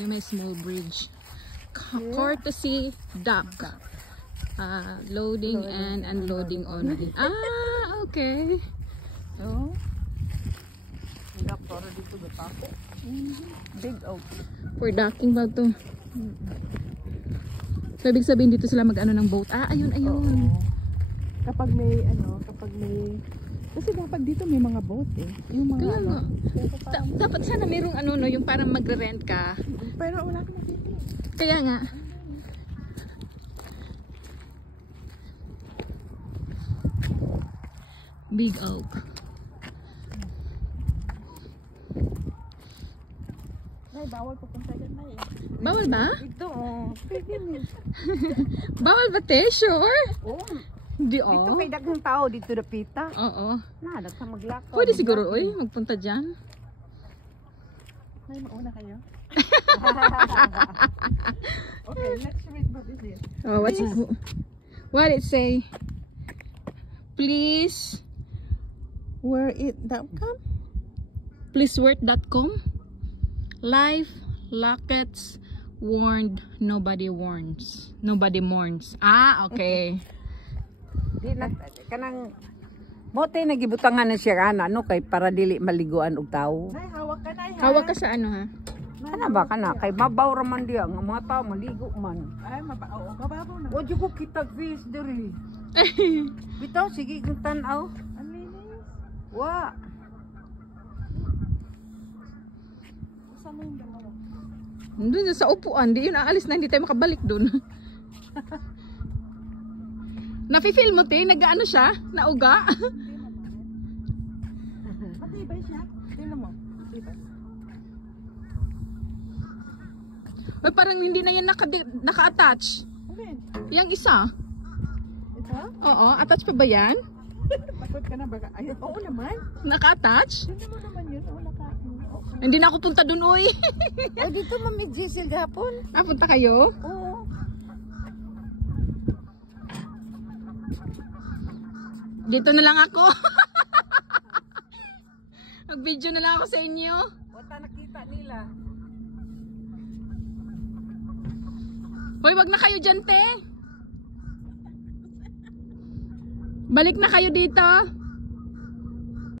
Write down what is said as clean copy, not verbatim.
Yung may small bridge. Courtesy dock. Loading and unloading only. Ah, okay. So, hindi para dito gatako. Big oak. For docking ba to? So, ibig sabihin dito sila mag-ano ng boat. Ah, ayun, ayun. Oo. Kapag may kasi dapat dito may mga boat eh. Yung mga Kaya nga. Dapat sana mayroong ano no, yung parang magre-rent ka. Pero wala ka nakita. Kaya nga. Big Oak. Ay, bawal pupunta dyan na eh. Bawal ba? Ito oh. Pwede niyo. Bawal ba te? Sure? Oo. Di Dito kay daghang tao dito dapita. Oo. Na, nagka maglakaw. Pwede siguro oy, magpunta dyan. Ay, mauna kayo. Okay, let's read what is it. Oh, what it say? Please Whereit.com? pleaseworth.com. Life lockets warned, nobody warns. Nobody mourns. Ah, okay. Di na kanang bote nagibutangan na siya ano kay para dili maliguan og tawo. Nay hawak ka nay. Hawak ka sa ano ha? Kana ba kana kay mabaw ra man diya nga mga tawo maligo man. Ay mababaw na. Wa jud ko kitag fish diri. Bitaw sige kung tan-aw. Ang linis. Wa. Saan mo yung dalawa? Doon sa upuan, di yun aalis na, hindi tayo makabalik doon. Nafi-feel mo te, nag-ano siya? Nauga? Matibay siya. Tingnan mo. Matibay. Ay, parang hindi na yan naka-attach. Okay. Yang isa. Ito? Oo, attach pa ba yan? Takot ka na ba? Ay, oo naman. Naka-attach? Tingnan mo naman yun. Oo, okay. Hindi na ako punta doon, oy. O, dito mami Giselle gapon. Ah, punta kayo? Oo. Dito na lang ako. Mag-video na lang ako sa inyo. Wata nakita nila. Hoy, wag na kayo dyan, te. Balik na kayo dito.